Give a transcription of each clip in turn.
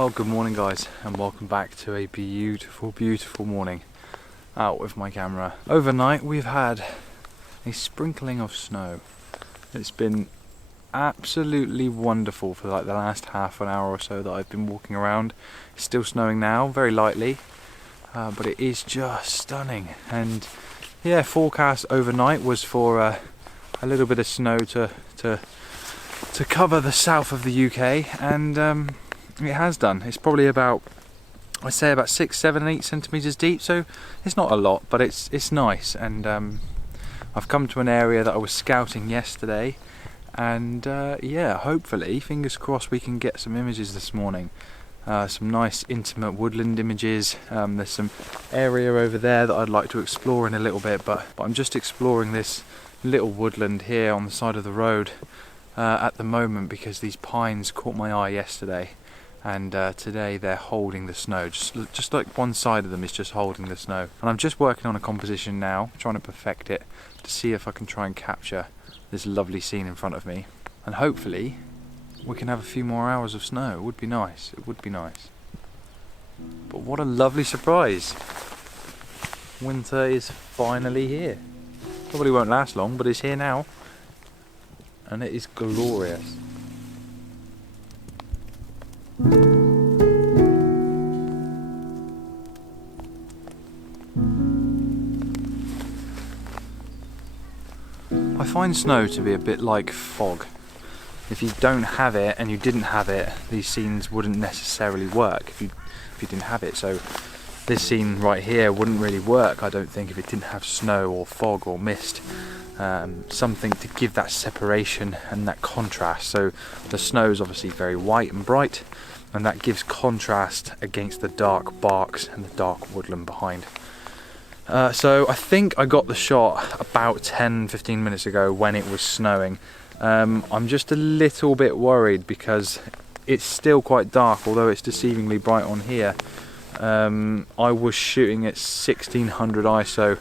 Well, good morning guys, and welcome back to a beautiful, beautiful morning out with my camera. Overnight we've had a sprinkling of snow. It's been absolutely wonderful for like the last half an hour or so that I've been walking around. It's still snowing now, very lightly, but it is just stunning. And yeah, forecast overnight was for a little bit of snow to cover the south of the UK, and it has done. It's probably about, I'd say about 6, 7, 8 centimetres deep, so it's not a lot, but it's nice. And I've come to an area that I was scouting yesterday, and yeah, hopefully, fingers crossed, we can get some images this morning. Some nice intimate woodland images. There's some area over there that I'd like to explore in a little bit, but I'm just exploring this little woodland here on the side of the road at the moment because these pines caught my eye yesterday. And today they're holding the snow, just like one side of them is just holding the snow. And I'm just working on a composition now, trying to perfect it to see if I can try and capture this lovely scene in front of me. And hopefully we can have a few more hours of snow. It would be nice, it would be nice. But what a lovely surprise. Winter is finally here. Probably won't last long, but it's here now. And it is glorious. I find snow to be a bit like fog. If you don't have it and you didn't have it, these scenes wouldn't necessarily work if you didn't have it. So this scene right here wouldn't really work, I don't think, if it didn't have snow or fog or mist. Something to give that separation and that contrast. So the snow is obviously very white and bright, and that gives contrast against the dark barks and the dark woodland behind. So I think I got the shot about 10-15 minutes ago when it was snowing. I'm just a little bit worried because it's still quite dark, although it's deceivingly bright on here. I was shooting at 1600 ISO,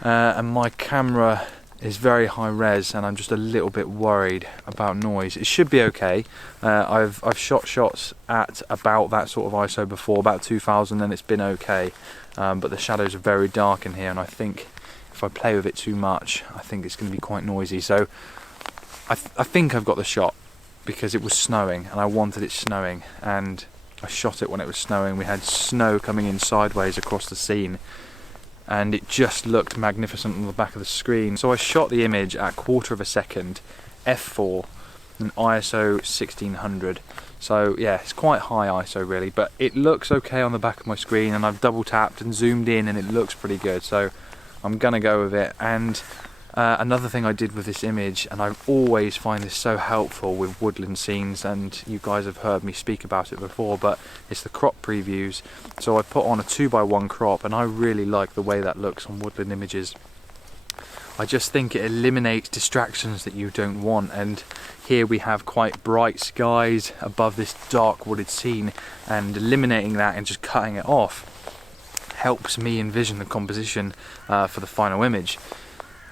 and my camera is very high res, and I'm just a little bit worried about noise. It should be okay. I've shot shots at about that sort of ISO before, about 2000, and it's been okay. But the shadows are very dark in here, and I think if I play with it too much, I think it's going to be quite noisy. So I think I've got the shot because it was snowing, and I wanted it snowing, and I shot it when it was snowing. We had snow coming in sideways across the scene, and it just looked magnificent on the back of the screen. So I shot the image at 1/4 of a second, f4, and ISO 1600. So yeah, it's quite high ISO really, but it looks okay on the back of my screen, and I've double tapped and zoomed in, and it looks pretty good. So I'm gonna go with it. And another thing I did with this image, and I always find this so helpful with woodland scenes, and you guys have heard me speak about it before, but it's the crop previews. So I put on a 2x1 crop, and I really like the way that looks on woodland images. I just think it eliminates distractions that you don't want, and here we have quite bright skies above this dark wooded scene, and eliminating that and just cutting it off helps me envision the composition for the final image.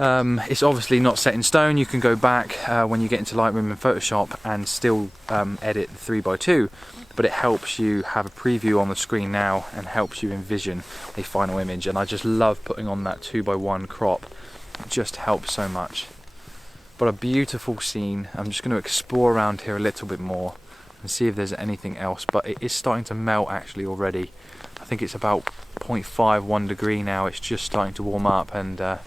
It's obviously not set in stone. You can go back when you get into Lightroom and Photoshop and still edit 3x2, but it helps you have a preview on the screen now and helps you envision a final image. And I just love putting on that 2x1 crop. It just helps so much. But a beautiful scene. I'm just going to explore around here a little bit more and see if there's anything else, but it is starting to melt actually already. I think it's about 0.51 degree now. It's just starting to warm up, and the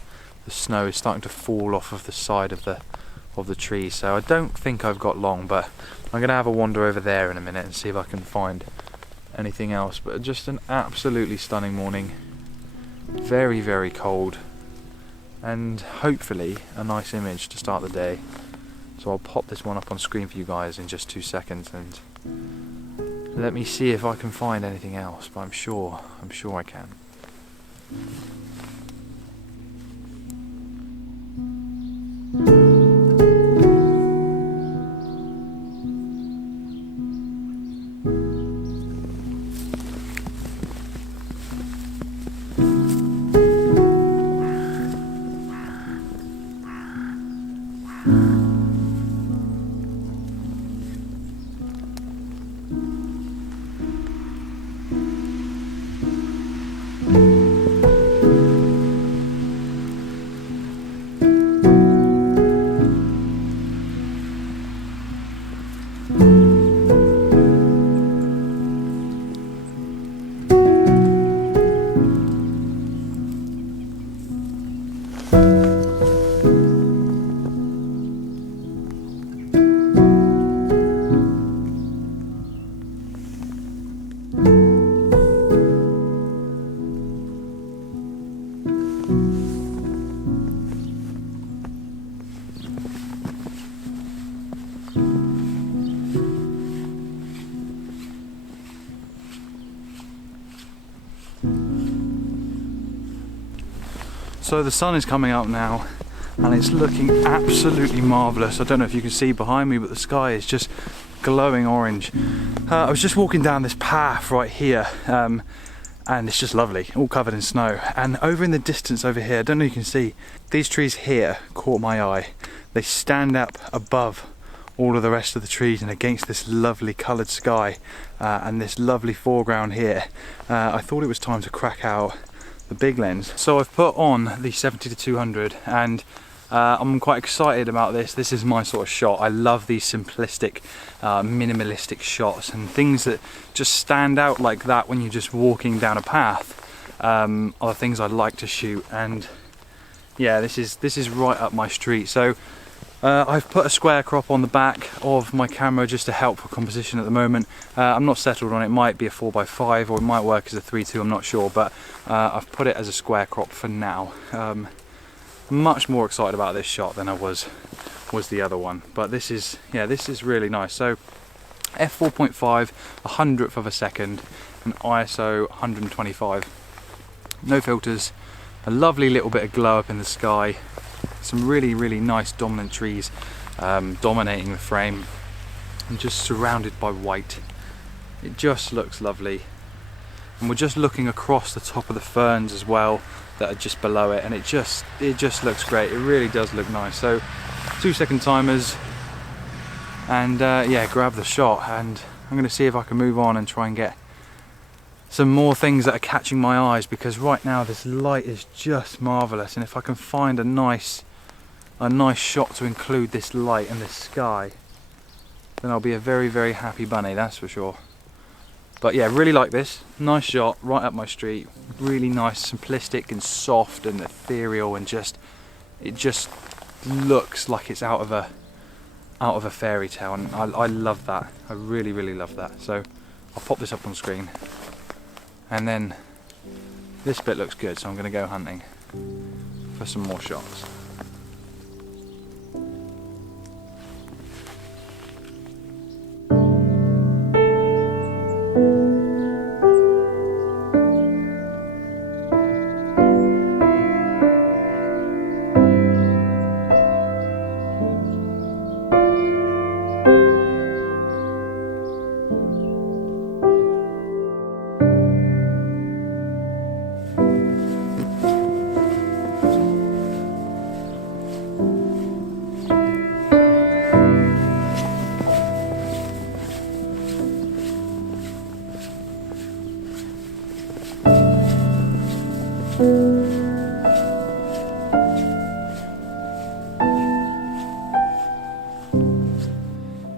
snow is starting to fall off of the side of the tree. So I don't think I've got long, but I'm going to have a wander over there in a minute and see if I can find anything else. But just an absolutely stunning morning. Very, very cold, and hopefully a nice image to start the day. So I'll pop this one up on screen for you guys in just 2 seconds, and let me see if I can find anything else, but I'm sure I can. So the sun is coming up now and it's looking absolutely marvellous. I don't know if you can see behind me, but the sky is just glowing orange. I was just walking down this path right here and it's just lovely, all covered in snow. And over in the distance over here, I don't know if you can see, these trees here caught my eye. They stand up above all of the rest of the trees and against this lovely coloured sky and this lovely foreground here. I thought it was time to crack out the big lens. So I've put on the 70-200 and I'm quite excited about this. This is my sort of shot. I love these simplistic, minimalistic shots and things that just stand out like that when you're just walking down a path are the things I like to shoot. And yeah, this is right up my street. So I've put a square crop on the back of my camera just to help for composition at the moment. I'm not settled on it. It might be a 4x5 or it might work as a 3.2, I'm not sure, but I've put it as a square crop for now. Much more excited about this shot than I was the other one, but this is really nice. So f4.5, 100th of a second, and ISO 125. No filters, a lovely little bit of glow up in the sky. Some really nice dominant trees dominating the frame and just surrounded by white. It just looks lovely, and we're just looking across the top of the ferns as well that are just below it, and it just looks great. It really does look nice. So 2-second timers, and yeah, grab the shot, and I'm going to see if I can move on and try and get some more things that are catching my eyes, because right now this light is just marvellous, and if I can find a nice shot to include this light and this sky, then I'll be a very happy bunny, that's for sure. But yeah, really like this. Nice shot, right up my street. Really nice, simplistic and soft and ethereal, and it just looks like it's out of a fairy tale, and I love that. I really love that. So I'll pop this up on screen, and then this bit looks good, so I'm going to go hunting for some more shots.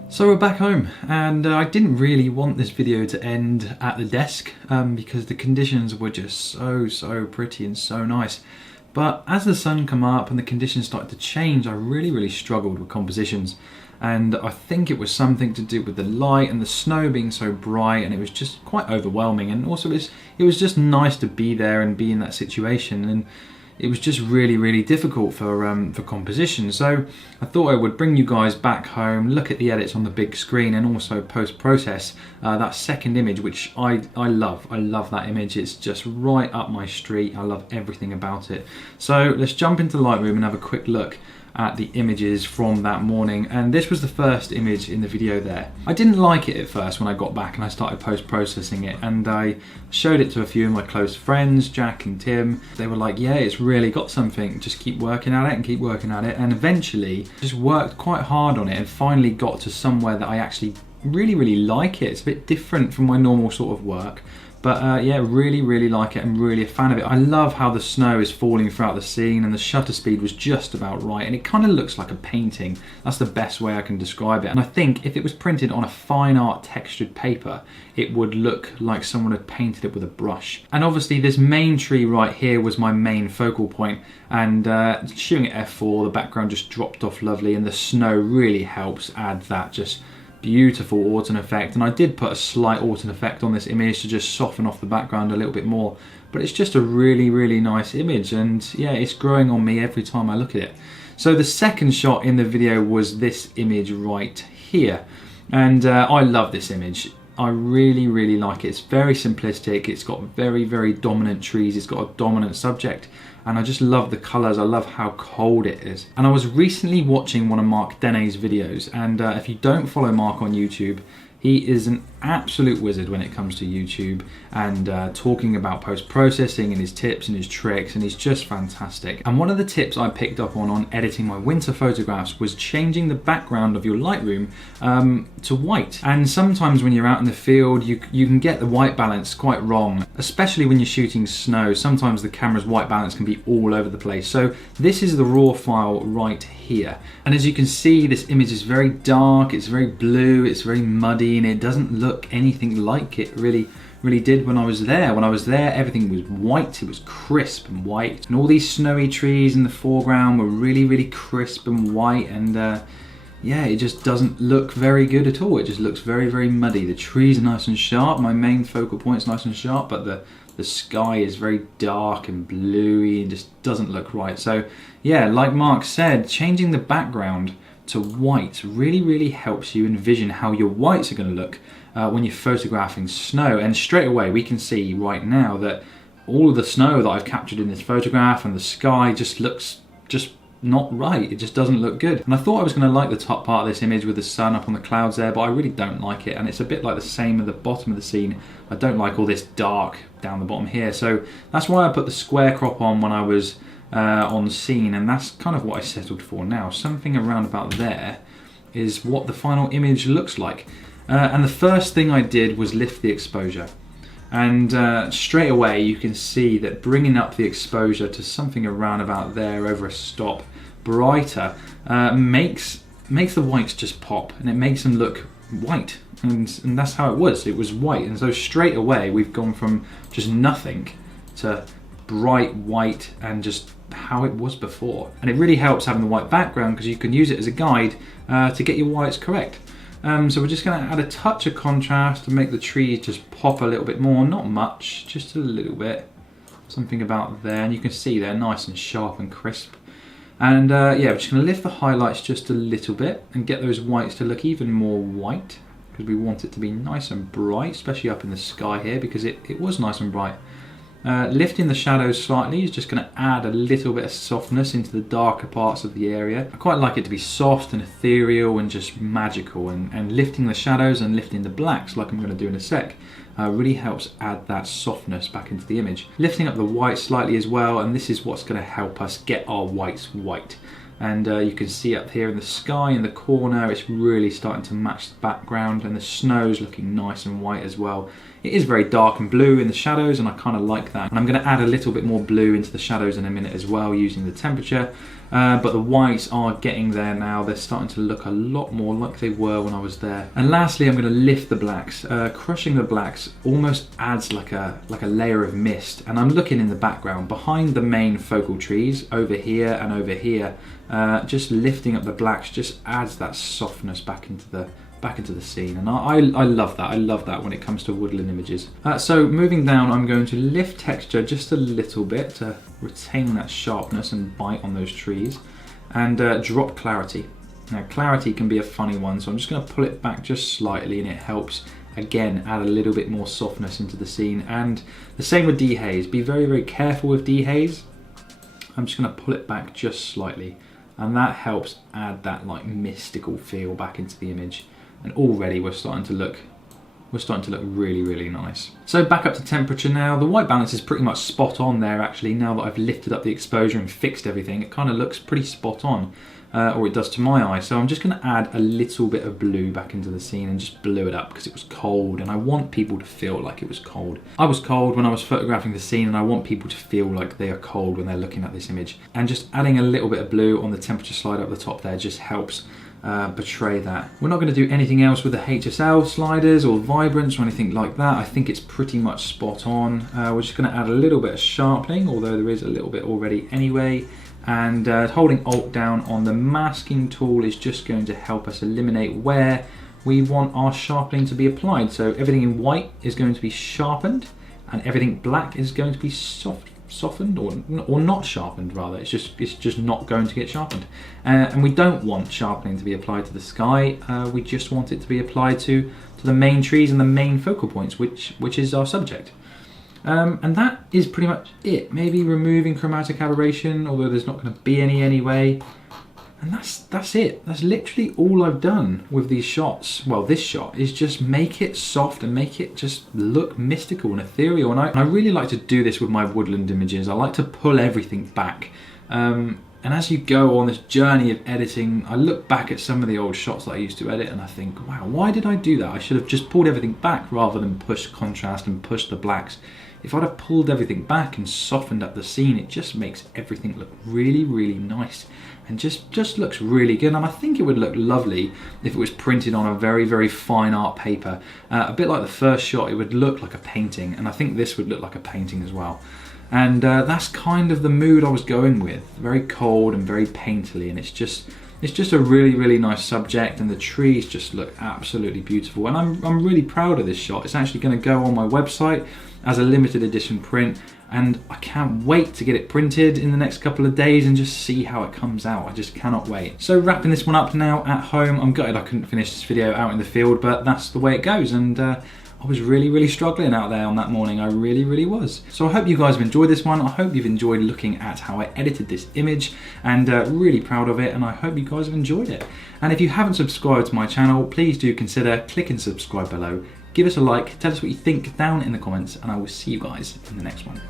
So we're back home, and I didn't really want this video to end at the desk because the conditions were just so pretty and so nice. But as the sun came up and the conditions started to change, I really struggled with compositions. And I think it was something to do with the light and the snow being so bright, and it was just quite overwhelming. And also it was just nice to be there and be in that situation, and it was just really difficult for composition. So I thought I would bring you guys back home, look at the edits on the big screen, and also post-process that second image, which I love. I love that image. It's just right up my street. I love everything about it. So let's jump into Lightroom and have a quick look at the images from that morning, and this was the first image in the video there. I didn't like it at first when I got back and I started post-processing it, and I showed it to a few of my close friends, Jack and Tim. They were like, yeah, it's really got something, just keep working at it and keep working at it, and eventually just worked quite hard on it and finally got to somewhere that I actually really like it. It's a bit different from my normal sort of work. But yeah, really like it. I'm really a fan of it. I love how the snow is falling throughout the scene, and the shutter speed was just about right, and it kind of looks like a painting. That's the best way I can describe it. And I think if it was printed on a fine art textured paper, it would look like someone had painted it with a brush. And obviously this main tree right here was my main focal point, and shooting at f4, the background just dropped off lovely, and the snow really helps add that just beautiful autumn effect. And I did put a slight autumn effect on this image to just soften off the background a little bit more, but it's just a really nice image, and yeah, it's growing on me every time I look at it. So the second shot in the video was this image right here, and I love this image. I really, really like it. It's very simplistic. It's got very, very dominant trees. It's got a dominant subject. And I just love the colours. I love how cold it is. And I was recently watching one of Mark Denne's videos. And if you don't follow Mark on YouTube, he is an absolute wizard when it comes to YouTube and talking about post-processing and his tips and his tricks, and he's just fantastic. And one of the tips I picked up on editing my winter photographs was changing the background of your Lightroom to white. And sometimes when you're out in the field, you can get the white balance quite wrong, especially when you're shooting snow. Sometimes the camera's white balance can be all over the place. So this is the raw file right here. And as you can see, this image is very dark, it's very blue, it's very muddy, and it doesn't look anything like it really did when I was there. When I was there, everything was white. It was crisp and white, and all these snowy trees in the foreground were really crisp and white, and yeah, it just doesn't look very good at all. It just looks very muddy. The trees are nice and sharp, my main focal point is nice and sharp, but the sky is very dark and bluey and just doesn't look right. So yeah, like Mark said, changing the background to white really helps you envision how your whites are going to look when you're photographing snow. And straight away we can see right now that all of the snow that I've captured in this photograph and the sky just looks not right. It just doesn't look good. And I thought I was going to like the top part of this image with the sun up on the clouds there, but I really don't like it. And it's a bit like the same at the bottom of the scene. I don't like all this dark down the bottom here. So that's why I put the square crop on when I was on scene, and that's kind of what I settled for now. Something around about there is what the final image looks like. And the first thing I did was lift the exposure. And straight away you can see that bringing up the exposure to something around about there over a stop brighter makes the whites just pop, and it makes them look white, and that's how it was. It was white, and so straight away we've gone from just nothing to bright white and just how it was before. And it really helps having the white background because you can use it as a guide to get your whites correct. So we're just going to add a touch of contrast to make the trees just pop a little bit more. Not much, just a little bit. Something about there, and you can see they're nice and sharp and crisp. And yeah, we're just going to lift the highlights just a little bit and get those whites to look even more white, because we want it to be nice and bright, especially up in the sky here, because it was nice and bright. Lifting the shadows slightly is just going to add a little bit of softness into the darker parts of the area. I quite like it to be soft and ethereal and just magical, and lifting the shadows and lifting the blacks, like I'm going to do in a sec, really helps add that softness back into the image. Lifting up the white slightly as well, and this is what's going to help us get our whites white. And you can see up here in the sky in the corner, it's really starting to match the background, and the snow's looking nice and white as well. It is very dark and blue in the shadows, and I kind of like that. And I'm going to add a little bit more blue into the shadows in a minute as well using the temperature. But the whites are getting there now. They're starting to look a lot more like they were when I was there. And lastly, I'm going to lift the blacks. Crushing the blacks almost adds like a layer of mist. And I'm looking in the background behind the main focal trees over here and over here. Just lifting up the blacks just adds that softness back into the scene, and I love that. I love that when it comes to woodland images. So moving down, I'm going to lift texture just a little bit to retain that sharpness and bite on those trees, and drop clarity. Now clarity can be a funny one, so I'm just going to pull it back just slightly, and it helps again add a little bit more softness into the scene. And the same with dehaze. Be very careful with dehaze. I'm just going to pull it back just slightly, and that helps add that like mystical feel back into the image. And already we're starting to look really nice. So back up to temperature now. The white balance is pretty much spot on there actually. Now that I've lifted up the exposure and fixed everything, it kind of looks pretty spot on, or it does to my eye. So I'm just going to add a little bit of blue back into the scene and just blue it up because it was cold, and I want people to feel like it was cold. I was cold when I was photographing the scene, and I want people to feel like they are cold when they're looking at this image. And just adding a little bit of blue on the temperature slider up the top there just helps betray that. We're not going to do anything else with the HSL sliders or vibrance or anything like that. I think it's pretty much spot on. We're just going to add a little bit of sharpening, although there is a little bit already anyway. And holding Alt down on the masking tool is just going to help us eliminate where we want our sharpening to be applied. So everything in white is going to be sharpened, and everything black is going to be softened or not sharpened rather. It's just not going to get sharpened, and we don't want sharpening to be applied to the sky. We just want it to be applied to the main trees and the main focal points, which is our subject. And that is pretty much it. Maybe removing chromatic aberration, although there's not going to be any anyway. And that's it. That's literally all I've done with these shots. Well, this shot is just make it soft and make it just look mystical and ethereal. And I really like to do this with my woodland images. I like to pull everything back. And as you go on this journey of editing, I look back at some of the old shots that I used to edit and I think, wow, why did I do that? I should have just pulled everything back rather than push contrast and push the blacks. If I'd have pulled everything back and softened up the scene, it just makes everything look really, really nice and just looks really good. And I think it would look lovely if it was printed on a very, very fine art paper. A bit like the first shot, it would look like a painting, and I think this would look like a painting as well. And that's kind of the mood I was going with, very cold and very painterly, and it's just a really, really nice subject, and the trees just look absolutely beautiful. And I'm really proud of this shot. It's actually going to go on my website as a limited edition print, and I can't wait to get it printed in the next couple of days and just see how it comes out. I just cannot wait. So wrapping this one up now at home. I'm gutted I couldn't finish this video out in the field, but that's the way it goes. And I was really, really struggling out there on that morning. I really, really was. So I hope you guys have enjoyed this one. I hope you've enjoyed looking at how I edited this image, and really proud of it, and I hope you guys have enjoyed it. And if you haven't subscribed to my channel, please do consider clicking subscribe below. Give us a like, tell us what you think down in the comments, and I will see you guys in the next one.